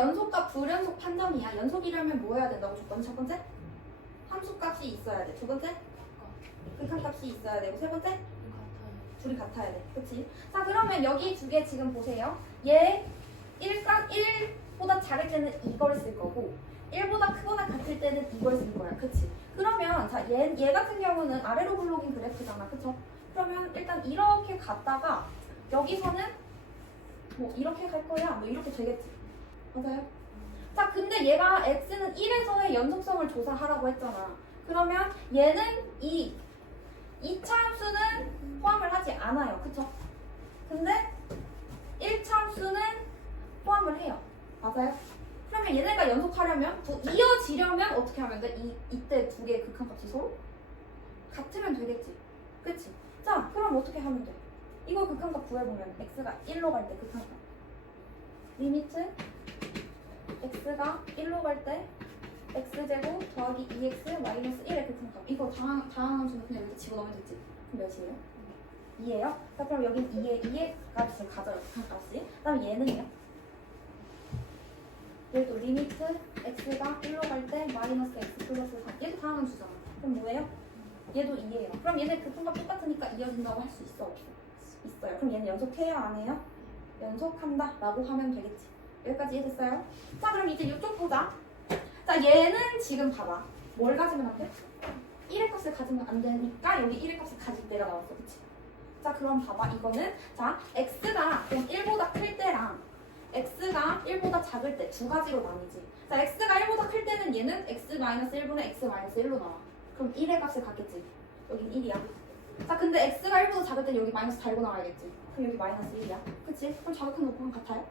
연속과 불연속 판정이야. 연속이려면 뭐 해야 된다고 조건? 첫 번째? 함수값이 있어야 돼. 두 번째? 극한값이 있어야 되고 세 번째? 둘이 같아야 돼. 그치? 자, 그러면 여기 두 개 지금 보세요. 얘 1보다 작을 때는 이걸 쓸 거고 1보다 크거나 같을 때는 이걸 쓸 거야. 그치? 그러면 자, 얘 같은 경우는 아래로 블록인 그래프잖아. 그쵸? 그러면 일단 이렇게 갔다가 여기서는 뭐 이렇게 갈 거야. 뭐 이렇게 되겠지. 맞아요? 자, 근데 얘가 x는 1에서의 연속성을 조사하라고 했잖아. 그러면 얘는 이 2차 함수는 포함을 하지 않아요. 그쵸? 근데 1차 함수는 포함을 해요. 맞아요? 그러면 얘네가 연속하려면 이어지려면 어떻게 하면 돼? 이때 두 개의 극한값이 서로 같으면 되겠지. 그치? 자, 그럼 어떻게 하면 돼? 이거 극한값 구해보면 x가 1로 갈 때 극한값 리미트 x가 1로 갈 때 x제곱 더하기 2x 마이너스 1의 극한값. 이거 다양한 함수는 그냥 이렇게 집어넣으면 되지. 그럼 몇이에요? 2예요? 자, 그럼 여긴 2의 값을 가져요. 극한값이. 그 다음에 얘는요? 얘도 리미트 x가 1로 갈 때 마이너스 x 플러스 3. 얘도 다양한 함수잖아. 그럼 뭐예요? 얘도 2예요. 그럼 얘네 극한값 똑같으니까 이어진다고 할 수 있어? 없어? 있어요. 그럼 얘는 연속해요? 안 해요? 연속한다 라고 하면 되겠지. 여기까지 이해됐어요? 자, 그럼 이제 이쪽 보자. 자, 얘는 지금 봐봐. 뭘 가지면 안 돼? 1의 값을 가지면 안 되니까 여기 1의 값을 가질 때가 나왔어. 그치? 자, 그럼 봐봐. 이거는 자, x가 그럼 1보다 클 때랑 x가 1보다 작을 때 두 가지로 나뉘지. 자, x가 1보다 클 때는 얘는 x-1분의 x-1로 나와. 그럼 1의 값을 갖겠지. 여긴 1이야. 자, 근데 x가 1보다 작을 때는 여기 마이너스 달고 나와야겠지. 그럼 여기 마이너스 1이야. 그치? 그럼 자극한 높이는 같아요?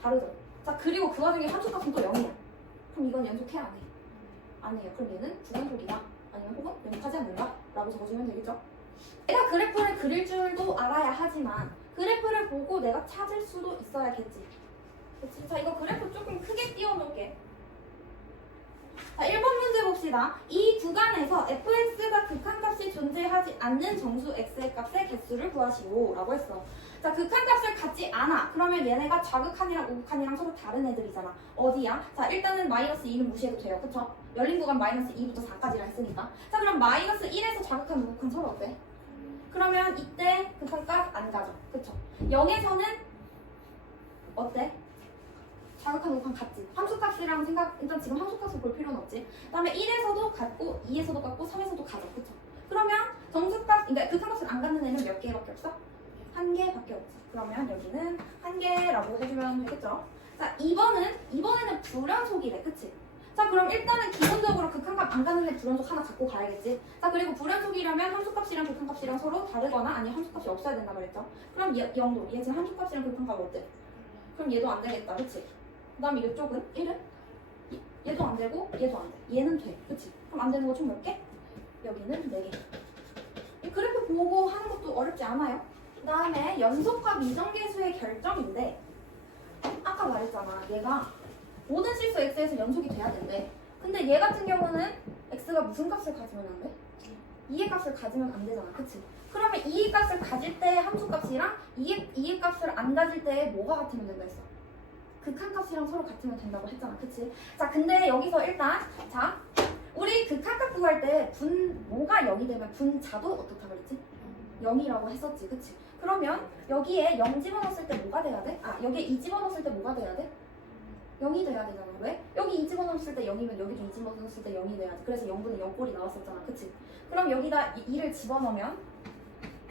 다르죠? 자, 그리고 그 와중에 함수값은 또 0이야. 그럼 이건 연속해? 안 해? 안 해요. 그럼 얘는 불연속이다. 아니면 혹은 연속하지 않는다. 라고 적어주면 되겠죠? 내가 그래프를 그릴 줄도 알아야 하지만 그래프를 보고 내가 찾을 수도 있어야겠지. 그치? 자, 이거 그래프 조금 크게 띄워놓을게. 자, 1번 문제 봅시다. 이 구간에서 fx가 극한값이 존재하지 않는 정수 x의 값의 개수를 구하시오 라고 했어. 자, 극한값을 갖지 않아. 그러면 얘네가 좌극한이랑 우극한이랑 서로 다른 애들이잖아. 어디야? 자, 일단은 마이너스 2는 무시해도 돼요. 그쵸? 열린 구간 마이너스 2부터 4까지라 했으니까. 자, 그럼 마이너스 1에서 좌극한 우극한 서로 어때? 그러면 이때 극한값 안 가죠. 그쵸? 0에서는 어때? 자극한 우극한 같지. 함수값이랑 일단 지금 함수값을 볼 필요는 없지. 그 다음에 1에서도 같고 2에서도 같고 3에서도 가죠. 그쵸? 그러면 정수값, 그러니까 극한값을 안 갖는 애는 몇 개밖에 없어? 한 개밖에 없지. 그러면 여기는 한 개라고 해주면 되겠죠. 자, 이번에는 불연속이래. 그치? 자, 그럼 일단은 기본적으로 극한값 안 가는 애 불연속 하나 갖고 가야겠지. 자, 그리고 불연속이라면 함수값이랑 극한값이랑 서로 다르거나 아니면 함수값이 없어야 된다 그랬죠. 그럼 0도. 얘 지금 함수값이랑 극한값 어때? 그럼 얘도 안 되겠다. 그치? 그 다음 이쪽은 1은? 얘도 안 되고 얘도 안 돼. 얘는 돼. 그치? 그럼 안 되는 거 총 몇 개? 여기는 4개. 이 그래프 보고 하는 것도 어렵지 않아요. 그 다음에 연속과 미정계수의 결정인데 아까 말했잖아. 얘가 모든 실수 x에서 연속이 돼야 된대. 근데 얘 같은 경우는 x가 무슨 값을 가지면 안 돼? 2의 값을 가지면 안 되잖아. 그치? 그러면 2의 값을 가질 때 함수값이랑 2의 값을 안 가질 때 뭐가 같으면 된다 했어? 극한값이랑 서로 같으면 된다고 했잖아. 그치? 자, 근데 여기서 일단 자, 우리 극한값 구할 때 뭐가 0이 되면 분자도 어떻다고 그랬지? 0이라고 했었지. 그치? 그러면 여기에 0 집어넣었을 때 뭐가 돼야 돼? 아, 여기에 2 집어넣었을 때 뭐가 돼야 돼? 0이 돼야 되잖아. 왜? 여기 2 집어넣었을 때 0이면 여기도 2 집어넣었을 때 0이 돼야지. 그래서 0분의 0꼴이 나왔었잖아. 그치? 그럼 여기다 2를 집어넣으면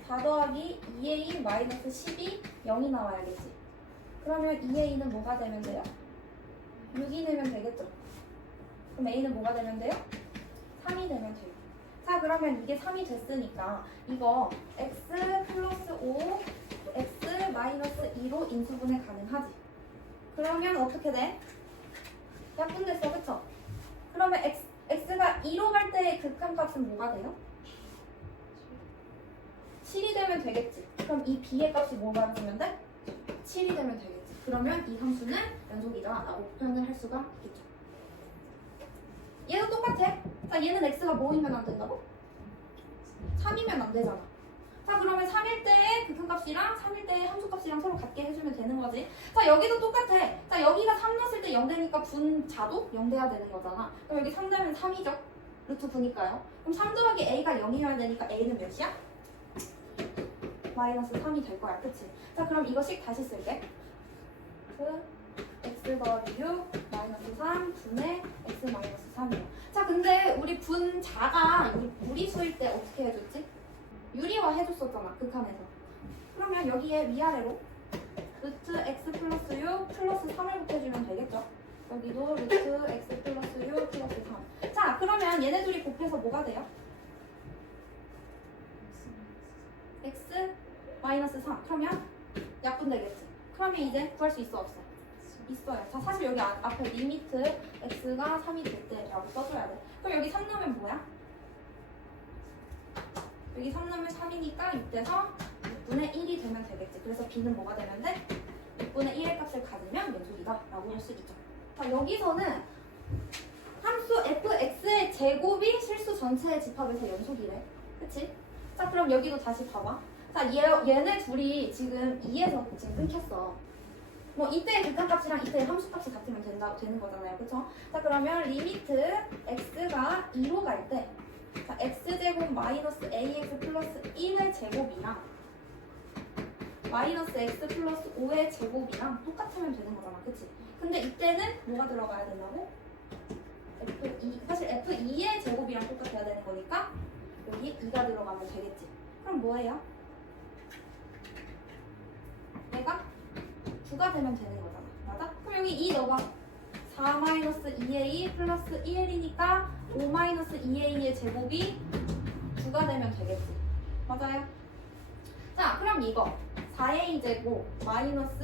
4 더하기 2a 마이너스 10이 0이 나와야겠지. 그러면 2a는 뭐가 되면 돼요? 6이 되면 되겠죠. 그럼 a는 뭐가 되면 돼요? 3이 되면 돼요. 자, 그러면 이게 3이 됐으니까 이거 x 플러스 5 x 마이너스 2로 인수분해 가능하지. 그러면 어떻게 돼? 약분됐어. 그쵸? 그러면 x가 2로 갈 때 극한값은 뭐가 돼요? 7이 되면 되겠지. 그럼 이 b의 값이 뭐가 되면 돼? 7이 되면 되겠지. 그러면 이 함수는 연속이다 라고 표현을 할 수가 있겠죠. 얘도 똑같아. 자, 얘는 x가 뭐이면 안 된다고? 3이면 안 되잖아. 자, 그러면 3일 때 극한값이랑 3일 때 함수값이랑 서로 같게 해주면 되는 거지. 자, 여기도 똑같아. 자, 여기가 3 0되니까 분자도 0 돼야 되는 거잖아. 그럼 여기 3 되면 3이죠. 루트 9니까요. 그럼 3 더하기 a가 0이어야 되니까 a는 몇이야? 마이너스 3이 될 거야. 그치? 자, 그럼 이거씩 다시 쓸게. x 더하기 6 마이너스 3 분의 x 마이너스 3이에요. 자, 근데 우리 분자가 우리 무리수일 때 어떻게 해줬지? 유리화 해줬었잖아. 극한에서. 그러면 여기에 위아래로 루트 x 플러스 6 플러스 3을 곱해주면 되겠죠? 여기도 루트 x 플러스 6 플러스 3. 자, 그러면 얘네 둘이 곱해서 뭐가 돼요? x 마이너스 3. 그러면 약분되겠지. 그러면 이제 구할 수 있어 없어? 있어요. 자, 사실 여기 앞에 리미트 x가 3이 될 때라고 써줘야 돼. 그럼 여기 3 넣으면 뭐야? 여기 3 넣으면 3이니까 이때서 6분의 1이 되면 되겠지. 그래서 b는 뭐가 되면 돼? 6분의 1의 값을 가지면 연속이다 라고 할 수 있죠. 자, 여기서는 함수 fx의 제곱이 실수 전체의 집합에서 연속이래. 그치? 자, 그럼 여기도 다시 봐봐. 자, 얘네 둘이 지금 2에서 지금 끊겼어. 뭐 이때의 극한값이랑 이때의 함수값이 같으면 되는 거잖아요. 그쵸? 자, 그러면 리미트 x가 2로 갈 때 자, x제곱 마이너스 ax 플러스 1의 제곱이랑 마이너스 x 플러스 5의 제곱이랑 똑같으면 되는 거잖아. 그치? 근데 이때는 뭐가 들어가야 된다고? F2, 사실 F2의 제곱이랑 똑같아야 되는 거니까 여기 2가 들어가면 되겠지. 그럼 뭐예요? 얘가 9가 되면 되는 거잖아. 맞아? 그럼 여기 2 넣어봐. 4 마이너스 2a 플러스 1이니까 5 마이너스 2a의 제곱이 9가 되면 되겠지. 맞아요? 자, 그럼 이거 4a 제곱 마이너스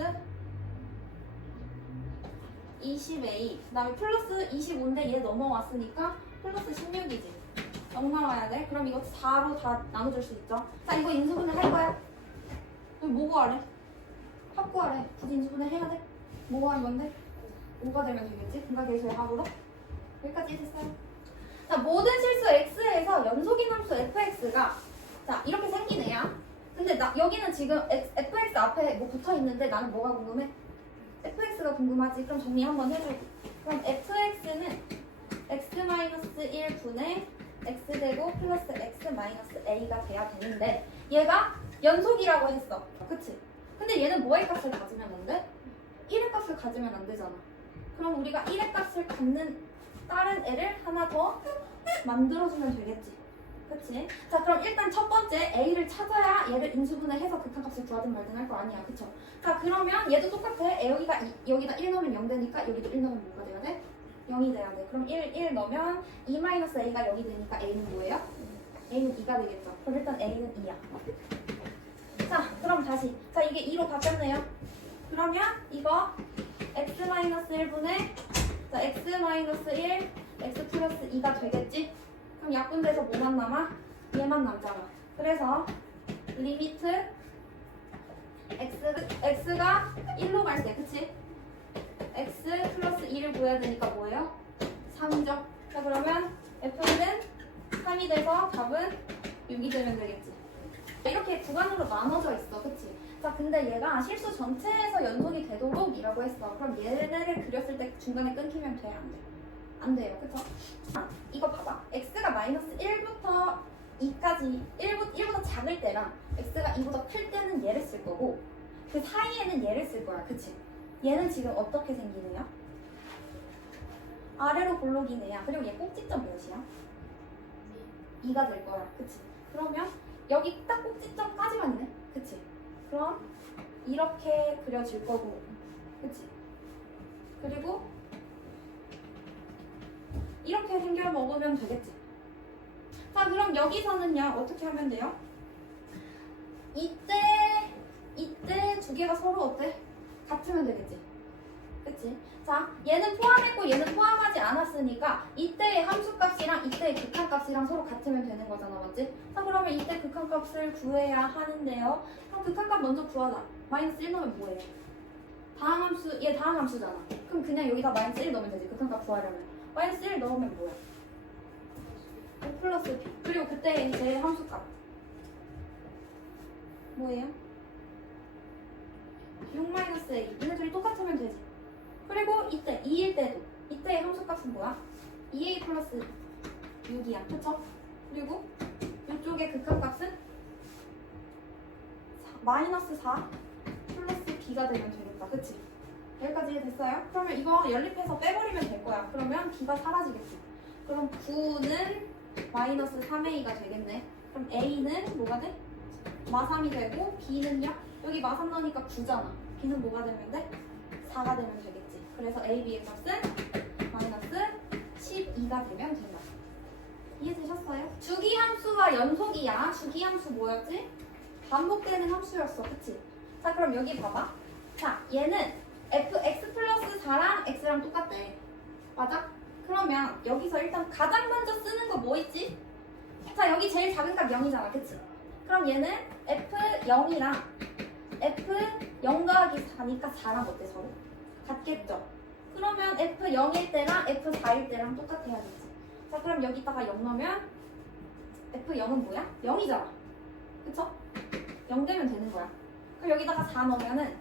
20a 그 다음에 플러스 25인데 얘 넘어왔으니까 플러스 16이지. 0 나와야 돼. 그럼 이거 4로 다 나눠줄 수 있죠. 자, 이거 인수분해 할 거야. 그럼 뭐 구하래? 합 구하래. 굳이 인수분해 해야 돼? 뭐 구하는 건데? 5가 되면 되겠지? 분각계수의 합으로. 여기까지 됐어요. 자, 모든 실수 x에서 연속인 함수 fx가 자, 이렇게 생긴 애야. 근데 여기는 지금 fx 앞에 뭐 붙어 있는데 나는 뭐가 궁금해? fx가 궁금하지? 그럼 정리 한번 해줘. 그럼 fx는 x-1 분의 x제곱 플러스 x-a가 돼야 되는데 얘가 연속이라고 했어. 그치? 근데 얘는 뭐의 값을 가지면 안 돼? 1의 값을 가지면 안 되잖아. 그럼 우리가 1의 값을 갖는 다른 애를 하나 더 만들어주면 되겠지. 그치? 자, 그럼 일단 첫 번째 A를 찾아야 얘를 인수분해해서 극한값을 구하든 말든 할 거 아니야. 그쵸? 자, 그러면 얘도 똑같아. 여기다 1 넣으면 0 되니까 여기도 1 넣으면 뭐가 돼야 돼? 0이 돼야 돼. 그럼 1 넣으면 2-a가 0이 되니까 A는 뭐예요? A는 2가 되겠죠. 그럼 일단 A는 2야. 자, 그럼 다시. 자, 이게 2로 바뀌었네요. 그러면 이거 x-1분의 자, x-1 x 플러스 2가 되겠지? 그럼 약분돼서 뭐만 남아? 얘만 남잖아. 그래서 리미트 x가 1로 갈 때, 그치? x 플러스 2를 구해야 되니까 뭐예요? 3이죠. 자, 그러면 f는 3이 돼서 답은 6이 되면 되겠지. 이렇게 구간으로 나눠져 있어. 그치? 자, 근데 얘가 실수 전체에서 연속이 되도록 이라고 했어. 그럼 얘네를 그렸을 때 중간에 끊기면 돼? 안 돼? 안 돼요. 그쵸? 이거 봐봐. x가 마이너스 1부터 2까지 1보다 작을 때랑 x가 2보다 클 때는 얘를 쓸 거고 그 사이에는 얘를 쓸 거야. 그치? 얘는 지금 어떻게 생기네요? 아래로 볼록인 애야. 그리고 얘 꼭지점 몇이야? 2가 될 거야. 그치? 그러면 여기 딱 꼭지점까지만 있네. 그치? 그럼 이렇게 그려질 거고. 그치? 그리고 이렇게 생겨 먹으면 되겠지. 자, 그럼 여기서는요 어떻게 하면 돼요? 이때 두 개가 서로 어때? 같으면 되겠지. 그치? 자, 얘는 포함했고 얘는 포함하지 않았으니까 이때의 함수값이랑 이때의 극한값이랑 서로 같으면 되는 거잖아. 맞지? 자, 그러면 이때 극한값을 구해야 하는데요. 그럼 극한값 먼저 구하자. 마이너스 1 넣으면 뭐예요? 다음 함수, 얘 다음 함수잖아. 그럼 그냥 여기다 마이너스 1 넣으면 되지. 극한값 구하려면. 마이너스 1 넣으면 뭐야? 5 플러스 b. 그리고 그때 이제 함수값 뭐예요? 6 마이너스 a. 얘네 둘이 똑같으면 되지. 그리고 이때 2일 때도 이때의 함수값은 뭐야? 2a 플러스 6이야. 그쵸? 그리고 이쪽의 극한값은 마이너스 4 플러스 b가 되면 되겠다. 그치? 여기까지 이해됐어요? 그러면 이거 연립해서 빼버리면 될 거야. 그러면 b가 사라지겠지. 그럼 9는 마이너스 3a가 되겠네. 그럼 a는 뭐가 돼? 마3이 되고 b는요? 여기 마3 넣으니까 9잖아. b는 뭐가 되면 돼? 4가 되면 되겠지. 그래서 a, b의 값은 마이너스 12가 되면 된다. 이해되셨어요? 주기함수와 연속이야. 주기함수 뭐였지? 반복되는 함수였어. 그치? 자 그럼 여기 봐봐. 자 얘는 fx 플러스 4랑 x랑 똑같대. 맞아? 그러면 여기서 일단 가장 먼저 쓰는 거 뭐 있지? 자 여기 제일 작은 값 0이잖아. 그치? 그럼 얘는 f0이랑 f0 더하기 4니까 4랑 어때 서로? 같겠죠? 그러면 f0일 때랑 f4일 때랑 똑같아야겠지. 자 그럼 여기다가 0 넣으면 f0은 뭐야? 0이잖아. 그쵸? 0 되면 되는 거야. 그럼 여기다가 4 넣으면은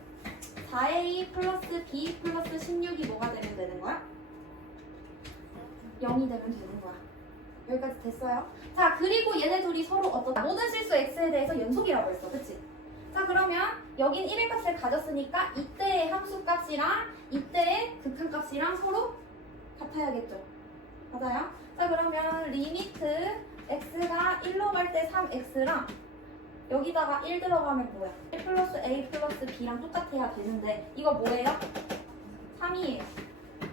4a 플러스 b 플러스 16이 뭐가 되면 되는 거야? 0이 되면 되는 거야. 여기까지 됐어요? 자 그리고 얘네 둘이 서로 어떠다? 모든 실수 x에 대해서 연속이라고 했어. 그치? 자 그러면 여긴 1의 값을 가졌으니까 이때의 함수값이랑 이때의 극한값이랑 서로 같아야겠죠? 맞아요? 자 그러면 리미트 x가 1로 갈 때 3x랑 여기다가 1 들어가면 뭐야? 1 플러스 a 플러스 b랑 똑같아야 되는데 이거 뭐예요? 3이에요.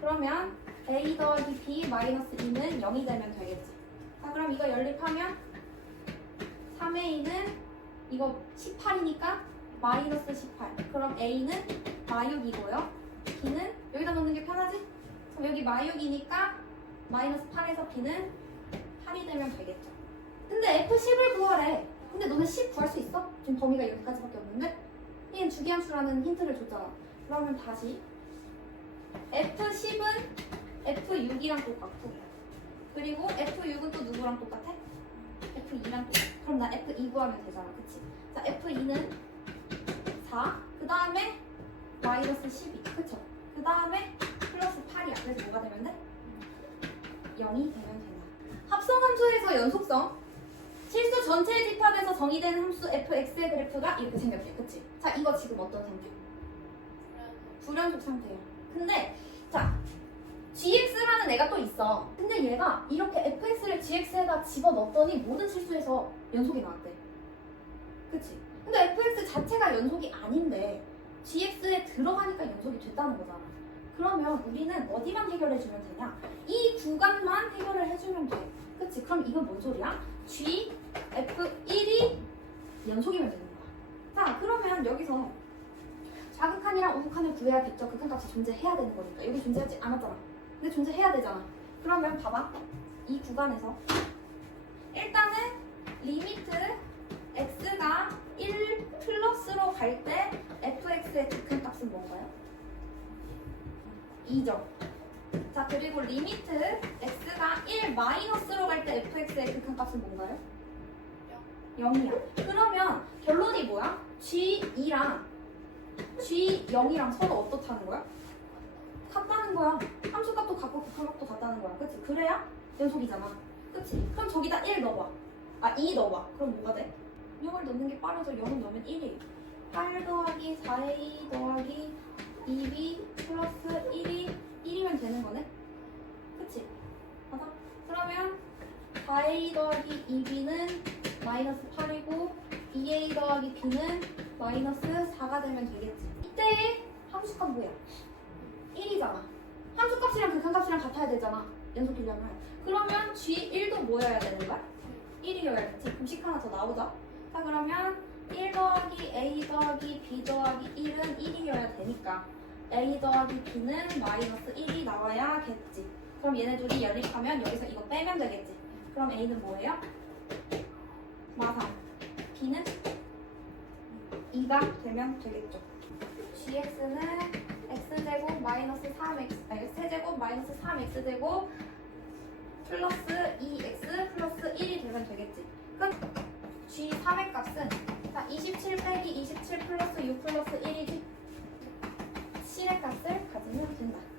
그러면 a 더하기 b 마이너스 2는 0이 되면 되겠지. 자 그럼 이거 연립하면 3a는 이거 18이니까 마이너스 18. 그럼 a는 마6이고요. b는 여기다 놓는 게 편하지? 그럼 여기 마6이니까 마이너스 8에서 b는 8이 되면 되겠죠. 근데 f10을 구하래. 근데 너는 10 구할 수 있어? 지금 범위가 여기까지밖에 없는데? 얘는 주기함수라는 힌트를 줬잖아. 그러면 다시 F10은 F6이랑 똑같고 그리고 F6은 또 누구랑 똑같아? F2랑 똑같아. 그럼 나 F2 구하면 되잖아. 그치? 자 F2는 4, 그 다음에 마이너스 12, 그쵸? 그 다음에 플러스 8이야. 그래서 뭐가 되면 돼? 0이 되면 된다. 합성함수에서 연속성 실수 전체 집합에서 정의되는 함수 fx의 그래프가 이렇게 생겼대. 그치? 자 이거 지금 어떤 상태? 불연속 상태예요. 근데 자 gx라는 애가 또 있어. 근데 얘가 이렇게 fx를 gx에다 집어넣었더니 모든 실수에서 연속이 나왔대. 그치? 근데 fx 자체가 연속이 아닌데 gx에 들어가니까 연속이 됐다는 거잖아. 그러면 우리는 어디만 해결해주면 되냐? 이 구간만 해결을 해주면 돼. 그치? 그럼 이건 뭔 소리야? g, f1이 연속이면 되는 거야. 자 그러면 여기서 자극한이랑 우극한을 구해야겠죠. 극한값이 존재해야 되는 거니까. 여기 존재하지 않았잖아. 근데 존재해야 되잖아. 그러면 봐봐. 이 구간에서 일단은 리미트 x가 1 플러스로 갈 때 fx의 극한값은 뭔가요? 2죠. 자 그리고 리미트 x가 1 마이너스로 갈 때 fx의 극한값은 뭔가요? 0이야. 그러면 결론이 뭐야? g2랑 g0이랑 서로 어떻다는 거야? 같다는 거야. 함수값도 같고 극한값도 같다는 거야. 그치? 그래야 연속이잖아. 그치? 그럼 저기다 1 넣어봐. 아 2 넣어봐. 그럼 뭐가 돼? 0을 넣는 게 빠르죠. 0을 넣으면 1이 8 더하기 4a 더하기 2b 플러스 1이 1이면 되는 거네? 그치? 맞아? 그러면 4a 더하기 2b는 마이너스 8이고 2a 더하기 b는 마이너스 4가 되면 되겠지. 이때의 함수값 뭐야? 1이잖아. 함수값이랑 극한값이랑 같아야 되잖아. 연속이려면. 그러면 g1도 뭐여야 되는 거야? 1이어야겠지. 그럼 식 하나 더 나오자. 자 그러면 1 더하기 a 더하기 b 더하기 1은 1이어야 되니까 a 더하기 b는 마이너스 1이 나와야겠지. 그럼 얘네 둘이 연립하면 여기서 이거 빼면 되겠지. 그럼 a는 뭐예요? 마3. b는 2가 되면 되겠죠. gx는 x제곱 마이너스 3x 아니 세제곱 마이너스 3x제곱 플러스 2x 플러스 1이 되면 되겠지. 끝. g3의 값은 자, 27 빼기 27 플러스 6 플러스 1이지. 실의 값을 가지면 된다.